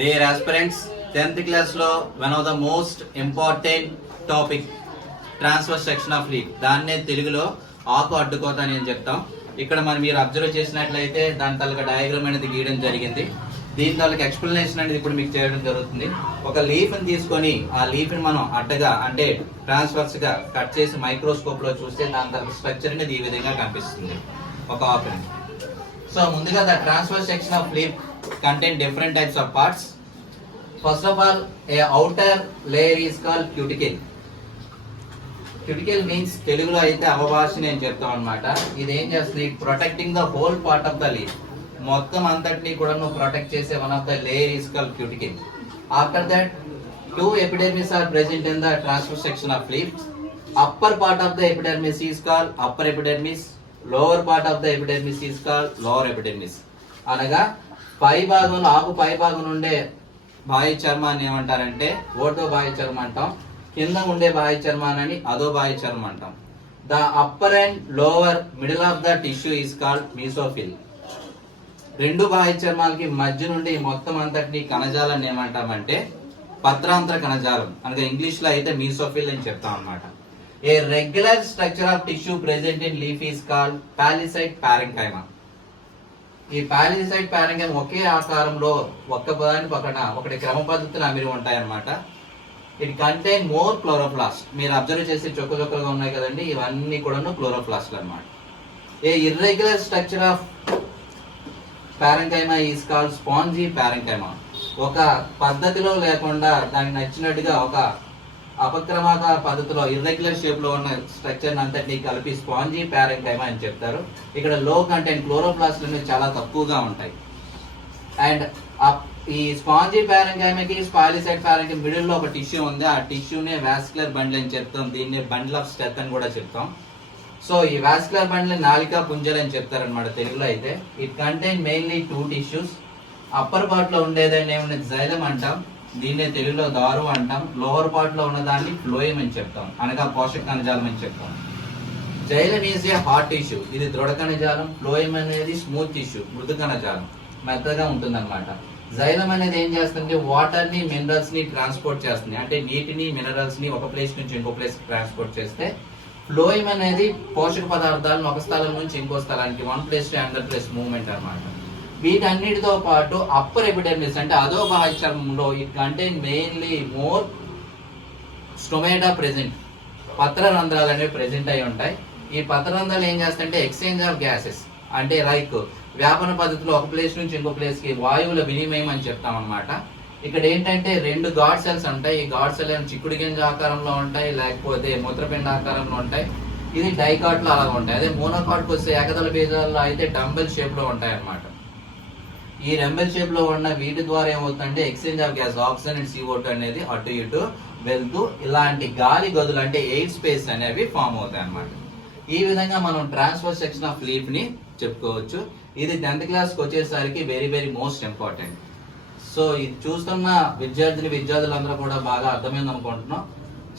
Dear aspirants, 10th class లో one of the most important topic transfer section of leaf, దాన్నే తెలుగులో ఆకు అడ్డుకోత అని చెప్తాం. ఇక్కడ మనం మీరు అబ్జర్వ్ చేసినట్లయితే దాని తాలూకా డయాగ్రామ్ అనేది గీయడం జరిగింది. దీని తాలూకా ఎక్స్ప్లెనేషన్ అనేది ఇప్పుడు మీకు చేయడం జరుగుతుంది. ఒక లీఫ్ ని తీసుకొని ఆ లీఫ్ ని మనం అడ్డగా అంటే ట్రాన్స్ఫర్స్ గా కట్ చేసి మైక్రోస్కోప్ లో చూస్తే దాని తాలూకా స్ట్రక్చర్ అనేది ఈ విధంగా కనిపిస్తుంది ఒక ఆకుని. సో ముందుగా the transfer section of leaf contain different types of parts. First of all, a outer layer is called cuticle. Cuticle means తెలుగులో అయితే అవభాష నేను చెప్తాం అనమాట. ఇది ఏం చేస్తుంది, protecting the whole part of the leaf, మొత్తం అంతటిని కూడా నువ్వు ప్రొటెక్ట్ చేసే one of the layer is called cuticle. After that, two epidermis are present in the transverse section of leaf. Upper part of the epidermis is called upper epidermis. Lower part of the epidermis is called lower epidermis. అనగా పై భాగంలో ఆకు పై భాగం ఉండే బాహ్య చర్మాన్ని ఏమంటారంటే ఓటో బాహ్య చర్మం అంటాం. కింద ఉండే బాహ్య చర్మాన్ని అదో బాహ్య చర్మం అంటాం. The upper and lower middle of the tissue is called mesophyll. రెండు బాహ్య చర్మాలకి మధ్య నుండి మొత్తం అంతటిని కణజాలాన్ని ఏమంటామంటే పత్రాంతర కణజాలం, అనగా ఇంగ్లీష్ లో అయితే మీసోఫిల్ అని చెప్తాం అన్నమాట. A regular structure of tissue present in leaf is called palisade parenchyma. ఈ పాలిసైడ్ పారెంకైమా ఒకే ఆకారంలో ఒక్క పదాన్ని పక్కన ఒకటి క్రమ పద్ధతిలో అమిరి ఉంటాయి అన్నమాట. It contain more chloroplast. మీరు అబ్జర్వ్ చేసి చొక్కగా ఉన్నాయి కదండి, ఇవన్నీ కూడా క్లోరోప్లాస్ట్లు అన్నమాట. A irregular structure of parenchyma is called spongy parenchyma. ఒక పద్ధతిలో లేకుండా దానికి నచ్చినట్టుగా ఒక అపక్రమాకార పద్ధతిలో ఇర్రెగ్యులర్ షేప్ లో ఉన్న స్ట్రక్చర్ అంతటిని కలిపి స్పాంజీ పారెంకైమా అని చెప్తారు. ఇక్కడ లో కంటెంట్ క్లోరోప్లాస్ట్లు అనేవి చాలా తక్కువగా ఉంటాయి. అండ్ ఈ స్పాంజీ పారెంకైమాకి పాలిసైడ్ పారెంకైమా మిడిల్ లో ఒక టిష్యూ ఉంది. ఆ టిష్యూనే వాస్కులర్ బండిల్ అని చెప్తాం. దీన్ని బండిల్ ఆఫ్ స్టెత్ అని కూడా చెప్తాం. సో ఈ వాస్కులర్ బండిల్ నాలికా పుంజలు అని చెప్తారనమాట తెలుగులో అయితే. It contain mainly two tissues. Upper part లో ఉండేదాన్ని ఏమన్నా జైలం అంటాం, దీన్నే తెలుగులో దారు అంటాం. లోవర్ పార్ట్ లో ఉన్నదాన్ని ఫ్లోయం అని చెప్తాం, అనగా పోషక కణజాలం అని చెప్తాం. Xylem is a hard tissue, ఇది దృఢ కణజాలం. ఫ్లోయం అనేది స్మూత్ టిష్యూ, మృదు కణజాలం, మెత్తగా ఉంటుంది అనమాట. జైలం అనేది ఏం చేస్తుంది, వాటర్ ని మినరల్స్ ని ట్రాన్స్పోర్ట్ చేస్తుంది, అంటే నీటిని మినరల్స్ ని ఒక ప్లేస్ నుంచి ఇంకో ప్లేస్ ట్రాన్స్పోర్ట్ చేస్తే. ఫ్లోయం అనేది పోషక పదార్థాలను ఒక స్థలం నుంచి ఇంకో స్థలానికి, one place to another place movement అనమాట. వీటన్నిటితో పాటు అప్పర్ ఎపిడెర్మిస్ అంటే అదో బాహ్య చర్మంలో it contain mainly more stomata present. పత్ర రంధ్రాలు అనేవి ప్రెసెంట్ అయి ఉంటాయి. ఈ పత్ర రంధ్రాలు ఏం చేస్తాయంటే ఎక్స్చేంజ్ ఆఫ్ గ్యాసెస్, అంటే లైక్ వ్యాపన పద్ధతిలో ఒక ప్లేస్ నుంచి ఇంకో ప్లేస్ కి వాయువుల వినిమయం అని చెప్తాం అనమాట. ఇక్కడ ఏంటంటే రెండు గాడ్ సెల్స్ ఉంటాయి. ఈ గాడ్ సెల్ చిక్కుడు గింజ ఆకారంలో ఉంటాయి, లేకపోతే మూత్రపిండ ఆకారంలో ఉంటాయి. ఇది డైకాట్ లో అలాగ ఉంటాయి. అదే మోనోకాట్ వస్తే ఏకదళ బీజాల్లో అయితే డంబెల్ షేప్ లో ఉంటాయి అన్నమాట. ఈ రెంబెల్ షేప్ లో ఉన్న వీటి ద్వారా ఏమవుతుందంటే exchange of gas, oxygen and CO2 అనేది అటు ఇటు వెళ్తూ ఇలాంటి గాలి గదులు అంటే ఎయిర్ స్పేస్ అనేవి ఫామ్ అవుతాయి అన్నమాట. ఈ విధంగా మనం ట్రాన్స్ఫర్ సెక్షన్ ఆఫ్ లీఫ్ ని చెప్పుకోవచ్చు. ఇది 10th క్లాస్కి వచ్చేసరికి very very most important. So ఇది చూస్తున్న విద్యార్థులందరూ కూడా బాగా అర్థమైంది అనుకుంటున్నాం.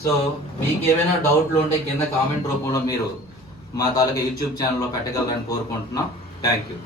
సో మీకు ఏమైనా డౌట్లు ఉంటే కింద కామెంట్ రూపంలో మీరు మా తాలూకా యూట్యూబ్ ఛానల్లో పెట్టగలరని కోరుకుంటున్నాం. Thank you.